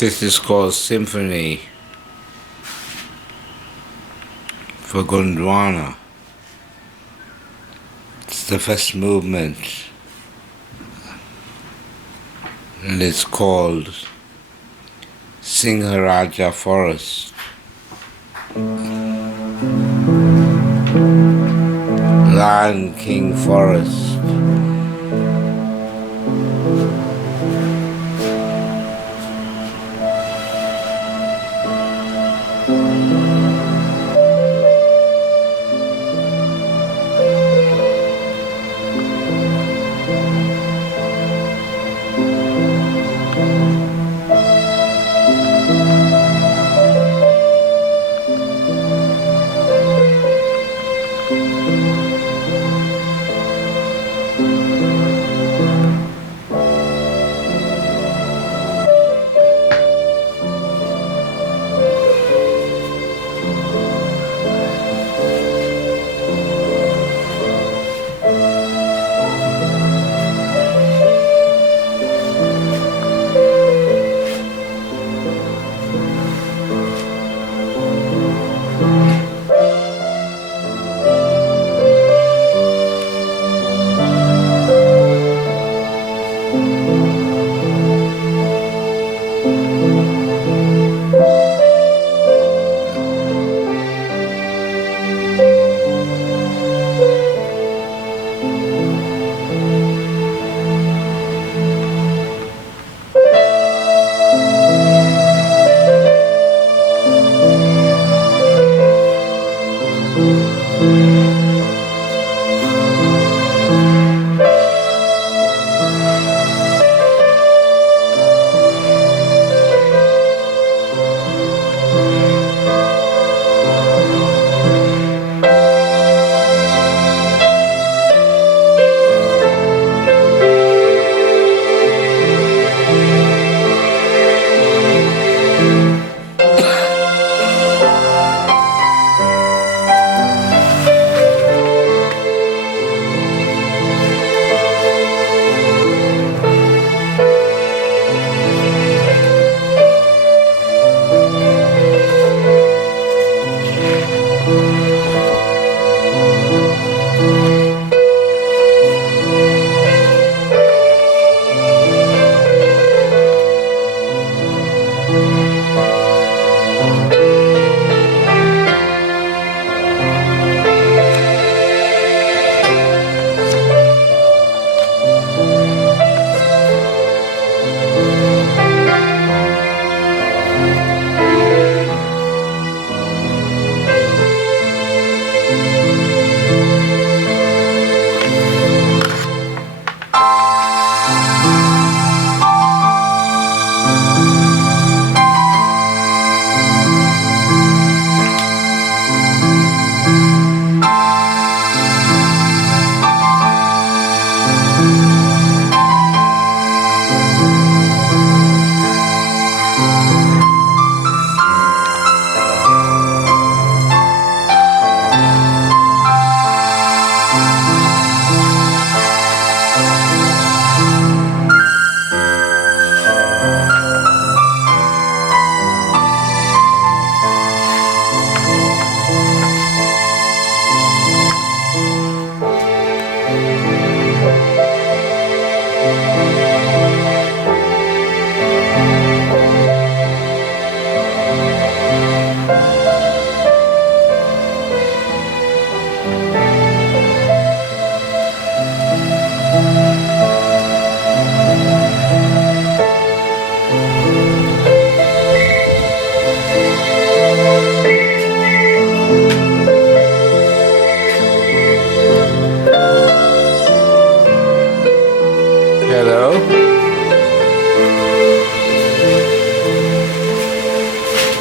This is called Symphony for Gondwana. It's the first movement, and it's called Singharaja Forest. Lion King Forest.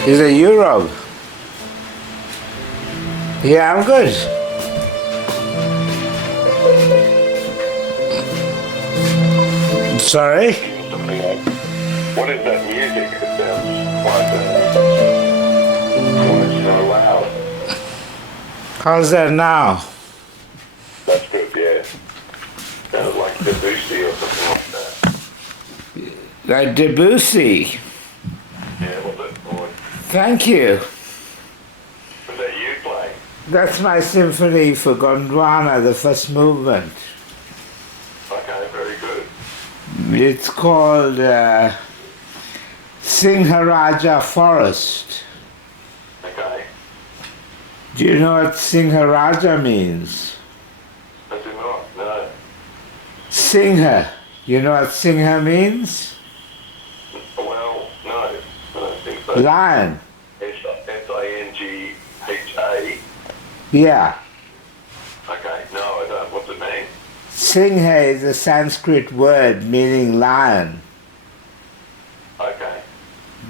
Is it Europe? Yeah, I'm good. Sorry? What is that music? It sounds quite so loud. How's that now? That's good, yeah. Sounds like Debussy or something like that. Like Debussy. Thank you. Was that you playing? That's my symphony for Gondwana, the first movement. Okay, very good. It's called Singharaja Forest. Okay. Do you know what Singharaja means? I do not, no. Singha. You know what Singha means? Well, no. I don't think so. Lion. S-I-N-G-H-A. Yeah. Okay, no, I don't. What's it mean? Singha is a Sanskrit word meaning lion. Okay.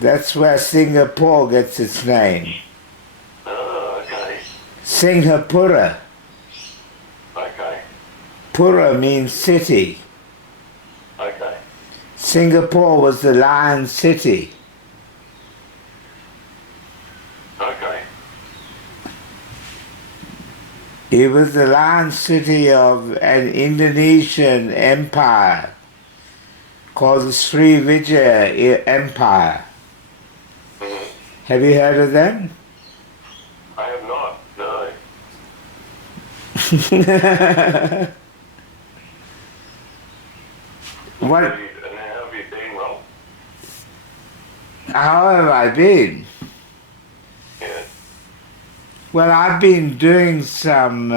That's where Singapore gets its name. Oh, okay. Singhapura. Okay. Pura means city. Okay. Singapore was the lion city. Okay. It was the lion city of an Indonesian empire called the Srivijaya Empire. Mm. Have you heard of them? I have not, no. What? And how have you been, Rob? How have I been? Yeah. Well, I've been doing some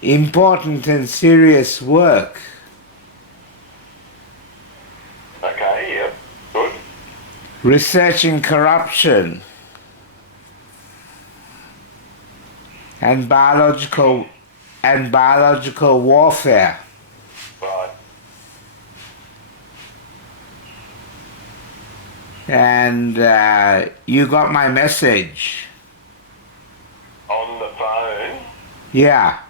important and serious work. Okay, yep. Good. Researching corruption and biological warfare. Right. And you got my message. On the phone? Yeah.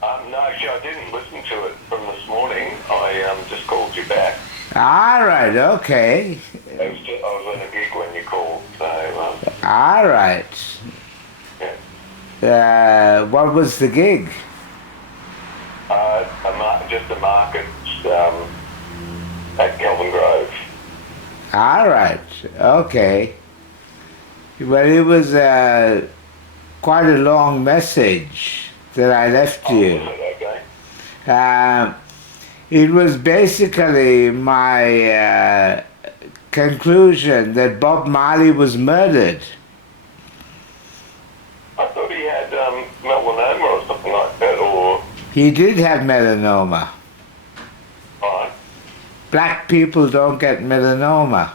No, actually, I didn't listen to it from this morning. I just called you back. All right. Okay. I was on a gig when you called, so All right. yeah. What was the gig? Just a market at Kelvin Grove. All right. Okay. Well, it was quite a long message that I left you. Was it okay? It was basically my conclusion that Bob Marley was murdered. I thought he had melanoma or something like that, or... He did have melanoma. Right. Black people don't get melanoma.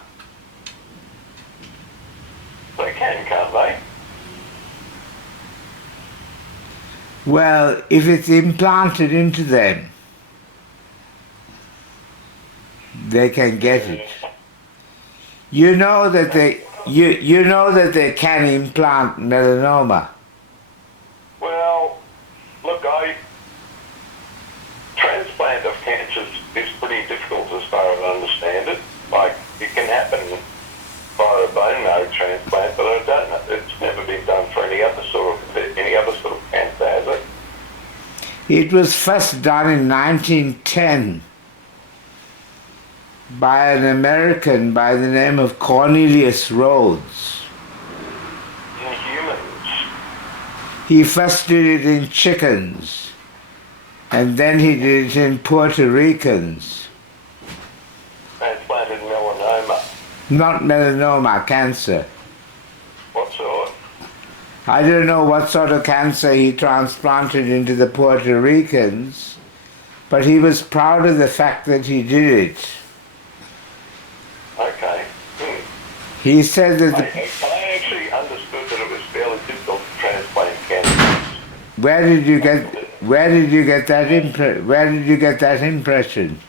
They can, can't they? Well, if it's implanted into them, they can get it. You know that you know that they can implant melanoma. Well, look, transplant of cancers is pretty difficult as far as I understand it. Like, it can happen via a bone marrow transplant, but I don't know. It's never been done for any other sort of cancer, has it? It was first done in 1910 by an American by the name of Cornelius Rhodes. In humans. He first did it in chickens, and then he did it in Puerto Ricans. Transplanted melanoma. Not melanoma, cancer. What sort? I don't know what sort of cancer he transplanted into the Puerto Ricans, but he was proud of the fact that he did it. Okay. He said that I actually understood that it was fairly difficult to transplant cancer. where did you get that impression?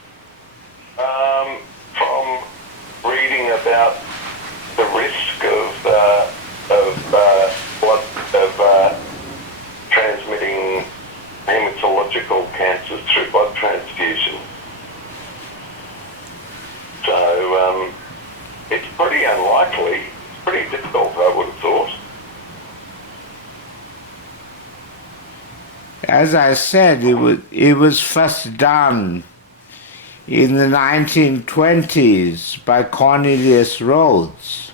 From reading about the risk of transmitting hematological cancers through blood transfusion. So it's pretty unlikely. It's pretty difficult, I would have thought. As I said, it was first done in the 1920s by Cornelius Rhodes.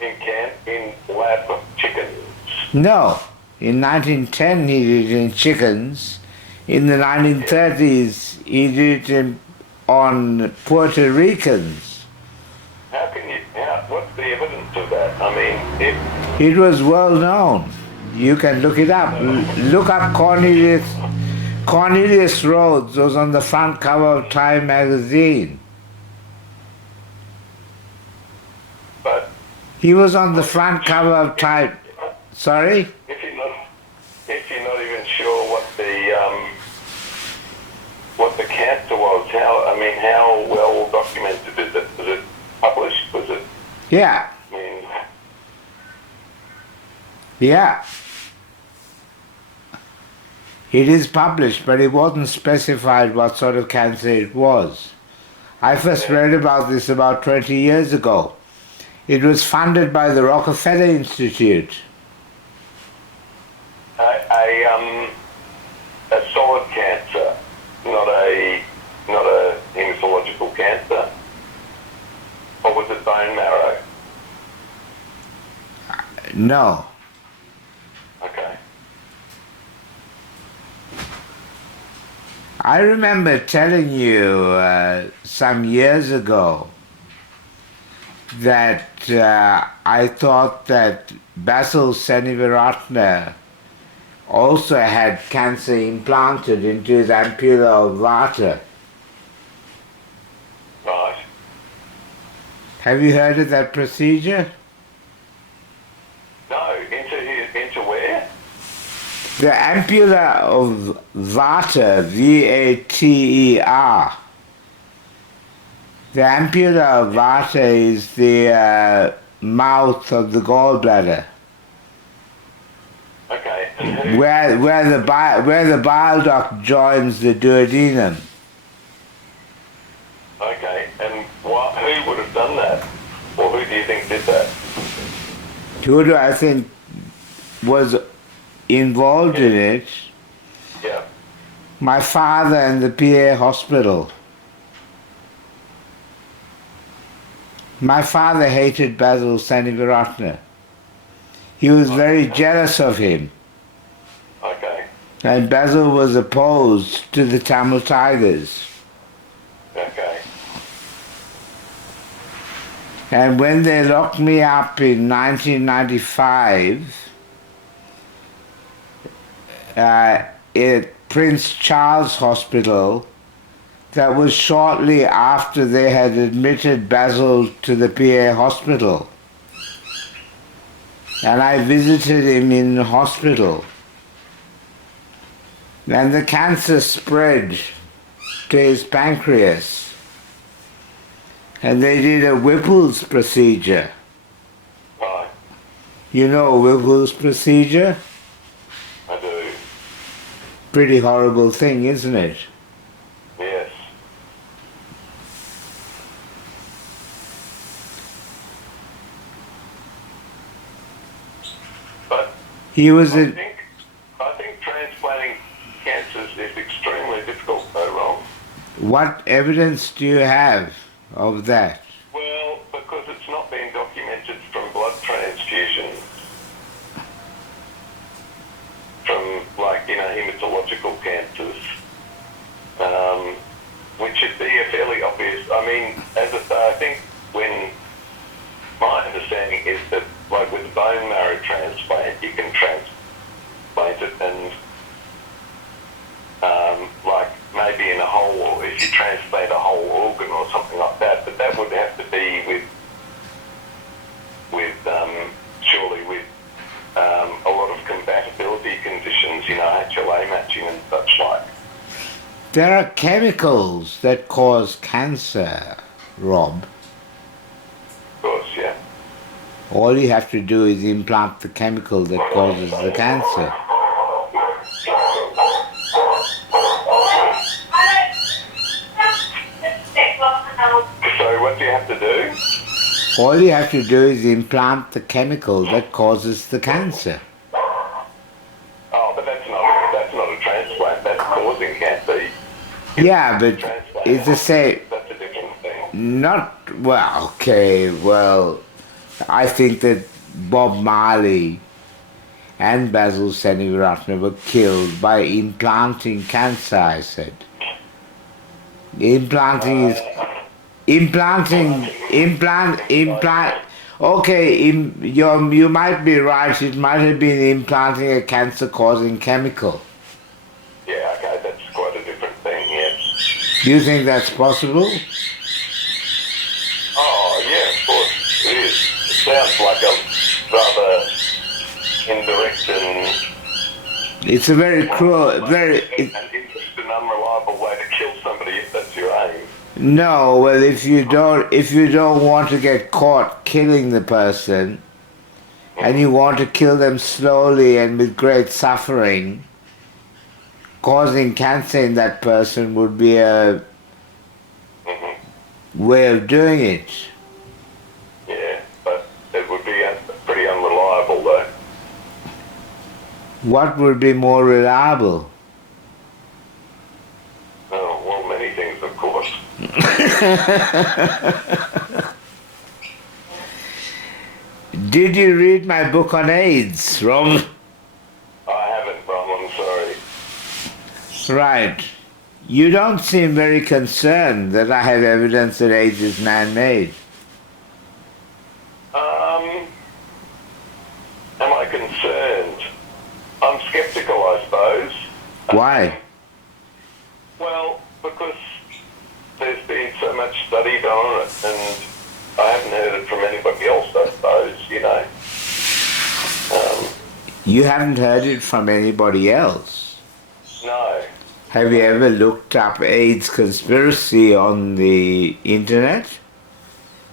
In lab of chickens. No, in 1910 he did it in chickens. In the 1930s he did it on Puerto Ricans. What's the evidence of that? I mean, It was well known. You can look it up. Look up Cornelius Rhodes was on the front cover of Time magazine. but He was on the front cover of Time. Sorry? if you're not even sure what the cancer was, how well documented is it? Was it published? Was it? Yeah. I mean, Yeah. It is published, but it wasn't specified what sort of cancer it was. I first read about this about 20 years ago. It was funded by the Rockefeller Institute. a solid cancer, not a hematological cancer, or was it bone marrow? No. Okay. I remember telling you some years ago that I thought that Basil Seniviratne also had cancer implanted into his ampulla of Vata. Right. Have you heard of that procedure? No, into where? The ampulla of Vata, V-A-T-E-R. The ampulla of Vata is the mouth of the gallbladder, Okay. And who? where the bile duct joins the duodenum. Okay. And who would have done that? Or who do you think did that? Who do I think was involved in it? Yeah. My father and the PA hospital. My father hated Basil Seniviratne. He was very jealous of him. Okay. And Basil was opposed to the Tamil Tigers. Okay. And when they locked me up in 1995 at Prince Charles Hospital, that was shortly after they had admitted Basil to the PA hospital. And I visited him in the hospital. And the cancer spread to his pancreas. And they did a Whipple's procedure. Right. You know Whipple's procedure? I do. Pretty horrible thing, isn't it? Yes. But He was I a, think transplanting cancers is extremely difficult, though, Ron. what evidence do you have of that? Well, because it's not been documented from blood transfusions, from hematological cancers, which should be a fairly obvious. I mean, as I say, I think my understanding is that, like with a bone marrow transplant, you can transplant it and, like maybe in a whole, or if you transplant a whole organ or something like that, but that would have to be with surely with a lot of compatibility conditions, HLA matching and such like. There are chemicals that cause cancer, Rob. Of course, yeah. All you have to do is implant the chemical that causes the cancer. So what do you have to do? All you have to do is implant the chemical that causes the cancer. Oh, but that's not a transplant. That's causing cancer. Yeah, but Transplant. it's the same. That's a different thing. Not, well, okay, well, I think that Bob Marley and Basil Senniratne were killed by implanting cancer, I said. Implanting is... Implant... Okay, you might be right, it might have been implanting a cancer-causing chemical. Yeah, okay, that's quite a different thing, yes. Do you think that's possible? Oh, yeah, of course, it is. It sounds like a rather indirect and... It's a very cruel, very... and it's an unreliable way to kill somebody if that's your aim. No, well, if you don't want to get caught killing the person, and you want to kill them slowly and with great suffering, causing cancer in that person would be a way of doing it. Yeah, but it would be pretty unreliable though. What would be more reliable? Oh, well, many things, of course. Did you read my book on AIDS, Rob? I haven't, Ron, I'm sorry. Right. You don't seem very concerned that I have evidence that AIDS is man-made. Am I concerned? I'm sceptical, I suppose. Why? Well, because there's been so much studied on it, and I haven't heard it from anybody else, I suppose, you know. You haven't heard it from anybody else? No. Have you ever looked up AIDS conspiracy on the internet?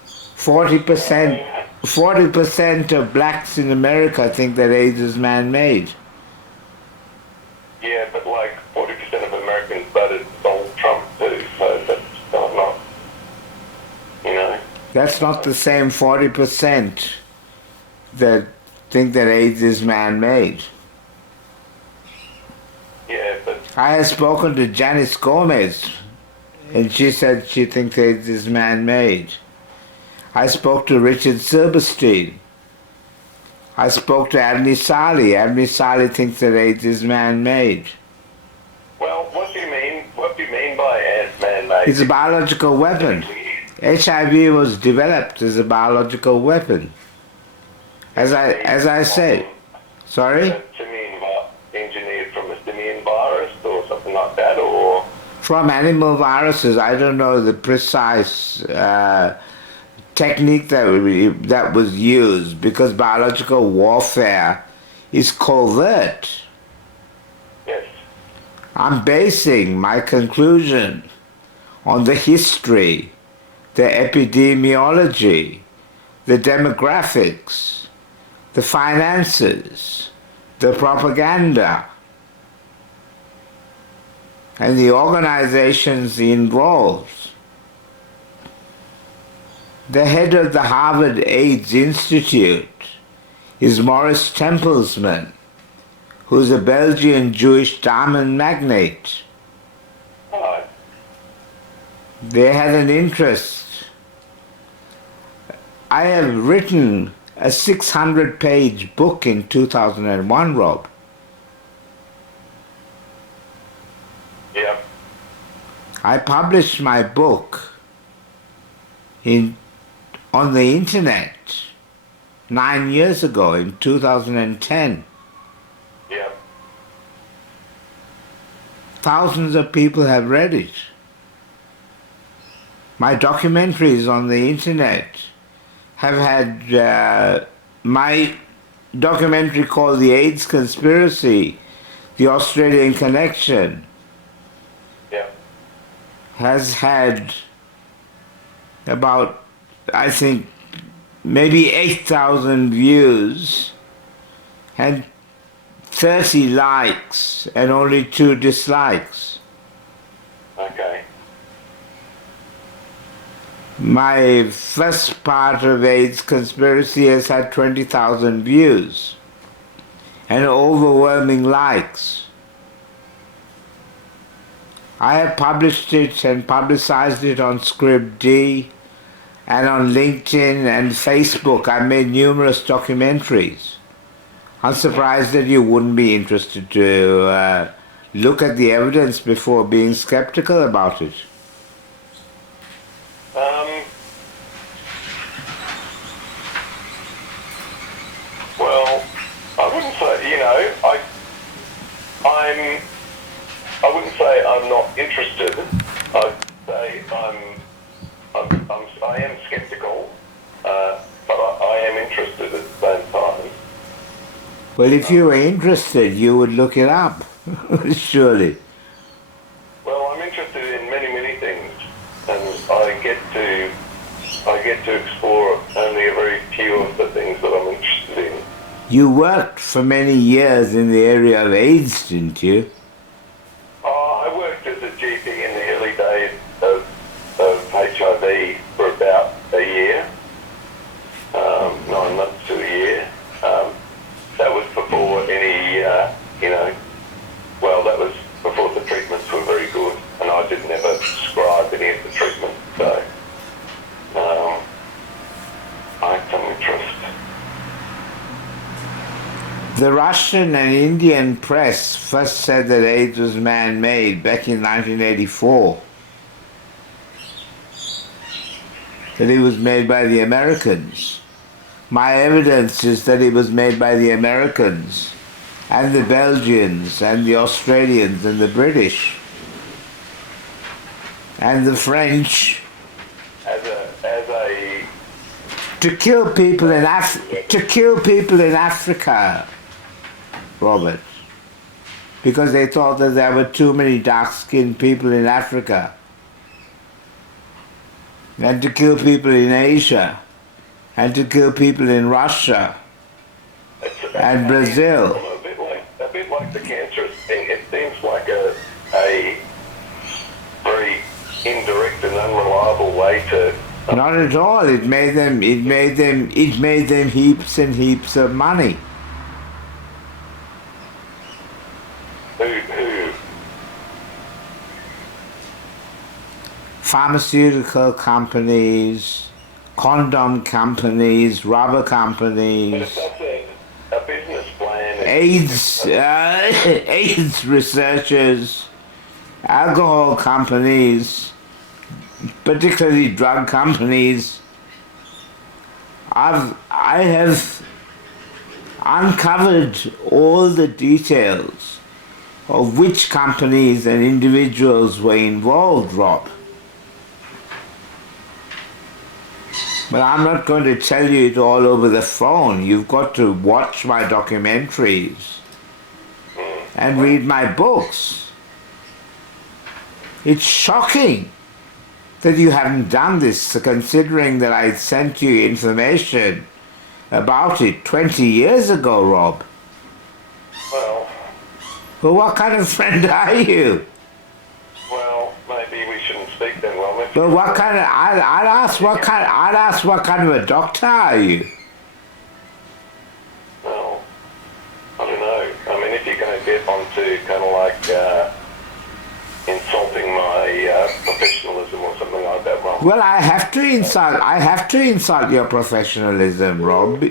40% of blacks in America think that AIDS is man-made. Yeah, but like 40% of Americans voted Donald Trump too, so that's not, you know. That's not the same 40% that think that AIDS is man-made. Yeah, but... I have spoken to Janice Gomez, and she said she thinks AIDS is man-made. I spoke to Richard Silberstein. I spoke to Abney Sali. Abney Sali thinks that AIDS is man-made. Well, what do you mean? What do you mean by man-made? It's a biological weapon. HIV was developed as a biological weapon. As I said. Sorry? To mean engineered from a simian virus or something like that, or? From animal viruses, I don't know the precise technique that was used, because biological warfare is covert. Yes. I'm basing my conclusion on the history, the epidemiology, the demographics, the finances, the propaganda, and the organizations involved. The head of the Harvard AIDS Institute is Maurice Tempelsman, who's a Belgian Jewish diamond magnate. Right. They had an interest. I have written a 600-page book in 2001, Rob. Yeah. I published my book on the internet 9 years ago, in 2010. Yeah. Thousands of people have read it. My documentaries on the internet have had my documentary called The AIDS Conspiracy, The Australian Connection, Yeah. has had about, I think, maybe 8,000 views and 30 likes and only 2 dislikes. Okay. My first part of AIDS Conspiracy has had 20,000 views and overwhelming likes. I have published it and publicized it on Script D and on LinkedIn and Facebook. I made numerous documentaries. I'm surprised that you wouldn't be interested to look at the evidence before being skeptical about it. Well, I wouldn't say, I wouldn't say I'm not interested. I'd say I am skeptical, but I am interested at the same time. Well, if you were interested, you would look it up, surely. Well, I'm interested in many things, and I get to explore only a very few of the things that I'm interested in. You worked for many years in the area of AIDS, didn't you? I worked as a GP in the early days of HIV for about a year, 9 months to a year. That was before any, that was before the treatments were very good, and I didn't ever prescribe any of the treatments, so I had some interest. The Russian and Indian press first said that AIDS was man-made back in 1984. That it was made by the Americans. My evidence is that it was made by the Americans and the Belgians and the Australians and the British and the French to kill people in Africa, Robert, because they thought that there were too many dark-skinned people in Africa, and to kill people in Asia, and to kill people in Russia and Brazil. A bit like the cancerous thing. It seems like a very indirect and unreliable way to. Not at all. It made them heaps and heaps of money. Who? Pharmaceutical companies, condom companies, rubber companies, That's a business plan. AIDS researchers, alcohol companies, particularly drug companies. I have uncovered all the details of which companies and individuals were involved, Rob. But I'm not going to tell you it all over the phone. You've got to watch my documentaries and read my books. It's shocking that you haven't done this, considering that I sent you information about it 20 years ago, Rob. Well, what kind of friend are you? Well, maybe we shouldn't speak then, Robert. But what kind of? I'd ask what kind of a doctor are you? Well, I don't know. I mean, if you're going to get onto kind of like insulting my professionalism or something like that, well. Well, I have to insult your professionalism, Rob.